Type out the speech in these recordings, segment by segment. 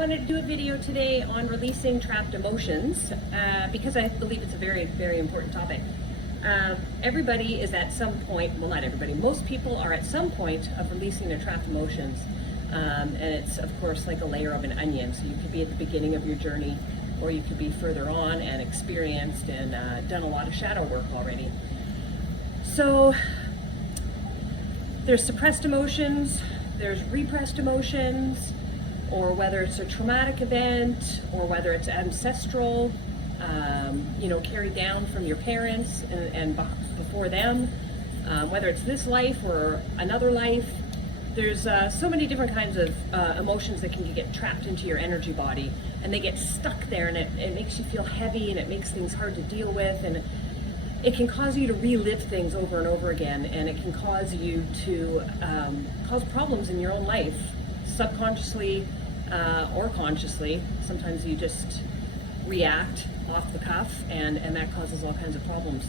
wanted to do a video today on releasing trapped emotions because I believe it's a very, very important topic. Everybody is at some point, well, not everybody, most people are at some point of releasing their trapped emotions. And it's, of course, like a layer of an onion. So you could be at the beginning of your journey, or you could be further on and experienced and done a lot of shadow work already. So there's suppressed emotions, there's repressed emotions, or whether it's a traumatic event, or whether it's ancestral, carried down from your parents and before them, whether it's this life or another life. There's so many different kinds of emotions that can get trapped into your energy body, and they get stuck there, and it makes you feel heavy, and it makes things hard to deal with, and it can cause you to relive things over and over again, and it can cause you to cause problems in your own life, subconsciously or consciously. Sometimes you just react off the cuff, and that causes all kinds of problems.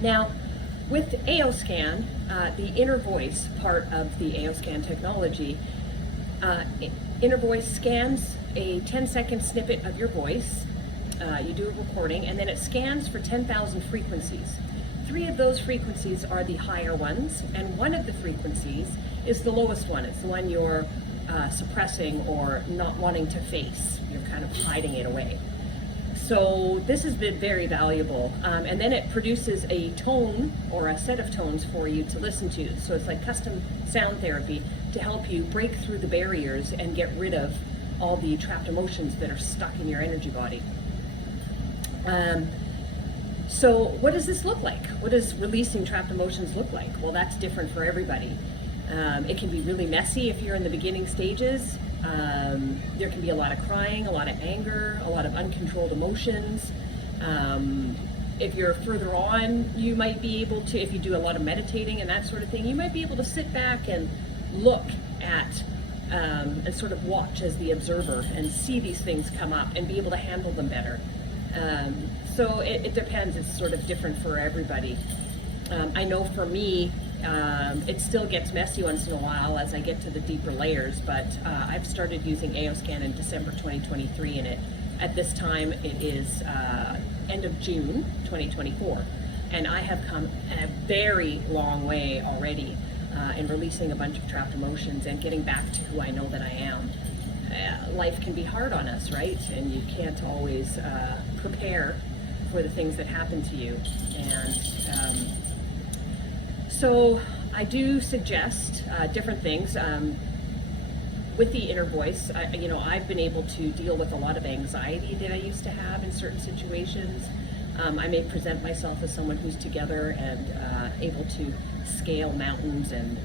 Now, with AOScan, the inner voice part of the AOScan technology, inner voice scans a 10-second snippet of your voice. You do a recording, and then it scans for 10,000 frequencies. 3 of those frequencies are the higher ones, and 1 of the frequencies is the lowest one. It's the one you're suppressing or not wanting to face. You're kind of hiding it away. So this has been very valuable. And then it produces a tone or a set of tones for you to listen to. So it's like custom sound therapy to help you break through the barriers and get rid of all the trapped emotions that are stuck in your energy body. So what does this look like? What does releasing trapped emotions look like? Well, that's different for everybody. It can be really messy if you're in the beginning stages. There can be a lot of crying, a lot of anger, a lot of uncontrolled emotions. If you're further on, you might be able to, if you do a lot of meditating and that sort of thing, you might be able to sit back and look at and sort of watch as the observer and see these things come up and be able to handle them better. So it depends. It's sort of different for everybody. I know for me, it still gets messy once in a while as I get to the deeper layers, but I've started using AOScan in December 2023, and at this time it is end of June 2024, and I have come a very long way already in releasing a bunch of trapped emotions and getting back to who I know that I am. Life can be hard on us, right? And you can't always prepare for the things that happen to you. And so I do suggest different things. With the inner voice, I've been able to deal with a lot of anxiety that I used to have in certain situations. I may present myself as someone who's together and able to scale mountains and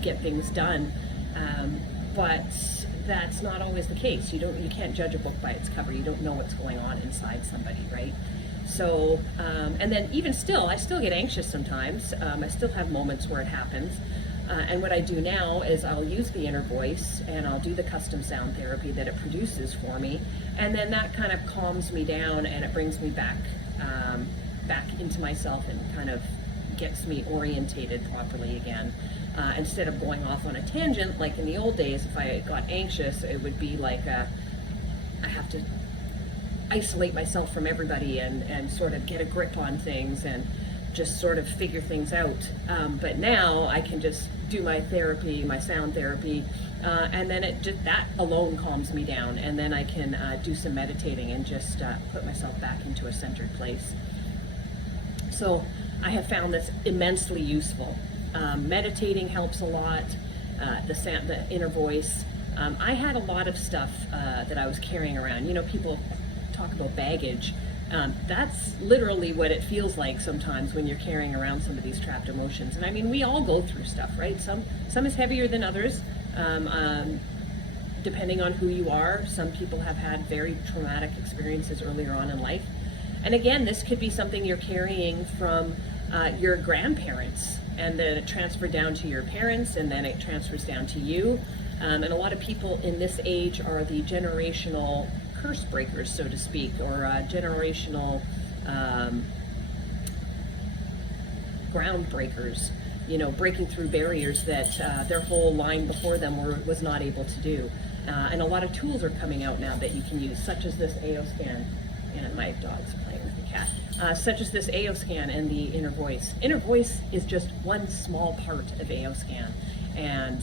get things done. But that's not always the case. You can't judge a book by its cover. You don't know what's going on inside somebody, right? So, and then even still, I still get anxious sometimes. I still have moments where it happens. And what I do now is I'll use the inner voice and I'll do the custom sound therapy that it produces for me. And then that kind of calms me down, and it brings me back into myself and kind of gets me orientated properly again. Instead of going off on a tangent, like in the old days, if I got anxious, it would be like I have to isolate myself from everybody and sort of get a grip on things and just sort of figure things out. But now I can just do my therapy, my sound therapy, and then that alone calms me down. And then I can do some meditating and just put myself back into a centered place. So I have found this immensely useful. Meditating helps a lot. The inner voice. I had a lot of stuff that I was carrying around. People talk about baggage. That's literally what it feels like sometimes when you're carrying around some of these trapped emotions. And I mean, we all go through stuff, right? Some is heavier than others, depending on who you are. Some people have had very traumatic experiences earlier on in life. And again, this could be something you're carrying from your grandparents, and then it transferred down to your parents, and then it transfers down to you. And a lot of people in this age are the generational curse breakers, so to speak, or generational ground breakers, breaking through barriers that their whole line before them was not able to do. And a lot of tools are coming out now that you can use, such as this AO scan, and my dog's playing with the cat, such as this AO scan and the Inner Voice. Inner Voice is just one small part of AO scan, and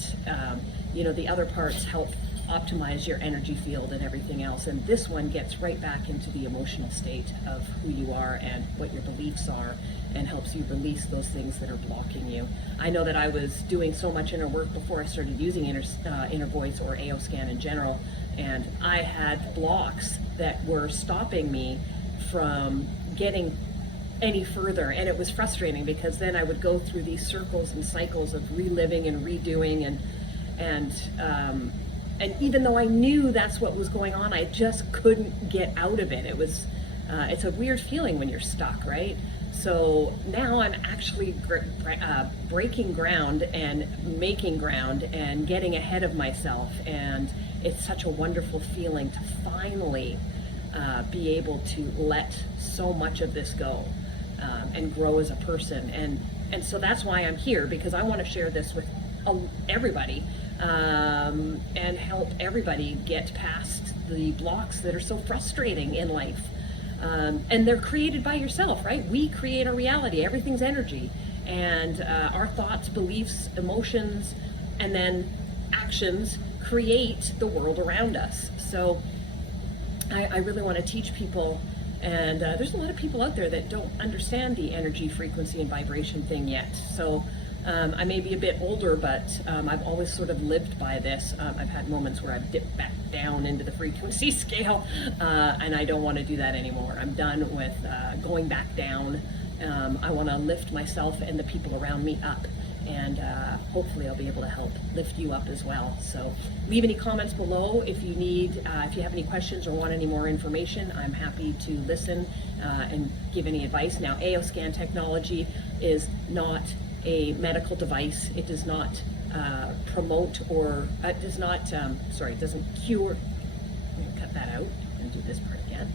the other parts help optimize your energy field and everything else, and this one gets right back into the emotional state of who you are and what your beliefs are, and helps you release those things that are blocking you. I know that I was doing so much inner work before I started using Inner Voice or AO scan in general, and I had blocks that were stopping me from getting any further, and it was frustrating because then I would go through these circles and cycles of reliving and redoing, and even though I knew that's what was going on, I just couldn't get out of it. It was it's a weird feeling when you're stuck, right? So now I'm actually breaking ground and making ground and getting ahead of myself, and it's such a wonderful feeling to finally be able to let so much of this go and grow as a person. And so that's why I'm here, because I want to share this with everybody and help everybody get past the blocks that are so frustrating in life. And they're created by yourself, right? We create our reality. Everything's energy. And our thoughts, beliefs, emotions, and then actions create the world around us. So I really want to teach people, and there's a lot of people out there that don't understand the energy, frequency, and vibration thing yet. So I may be a bit older, but I've always sort of lived by this. I've had moments where I've dipped back down into the frequency scale, and I don't want to do that anymore. I'm done with going back down. I want to lift myself and the people around me up, and hopefully I'll be able to help lift you up as well. So leave any comments below if you need, if you have any questions or want any more information. I'm happy to listen and give any advice. Now, AO scan technology is not a medical device. It does not promote or does not, it doesn't cure. I'm gonna cut that out and do this part again.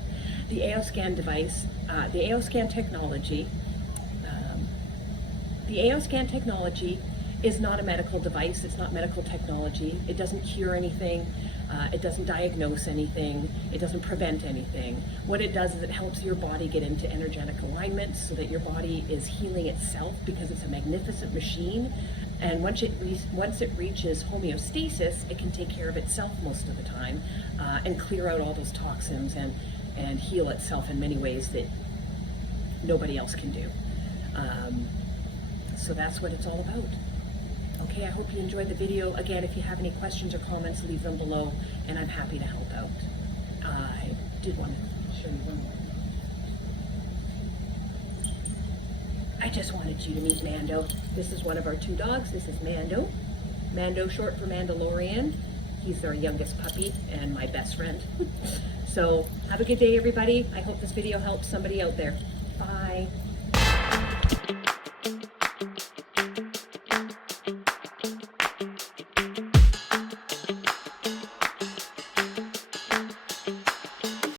The AO scan device, the AO scan technology, is not a medical device. It's not medical technology. It doesn't cure anything. It doesn't diagnose anything. It doesn't prevent anything. What it does is it helps your body get into energetic alignment so that your body is healing itself, because it's a magnificent machine. And once it reaches homeostasis, it can take care of itself most of the time and clear out all those toxins and heal itself in many ways that nobody else can do. So that's what it's all about. Okay, I hope you enjoyed the video. Again, if you have any questions or comments, leave them below, and I'm happy to help out. I did want to show you one more. I just wanted you to meet Mando. This is one of our 2 dogs. This is Mando. Mando, short for Mandalorian. He's our youngest puppy and my best friend. So have a good day, everybody. I hope this video helps somebody out there. Bye.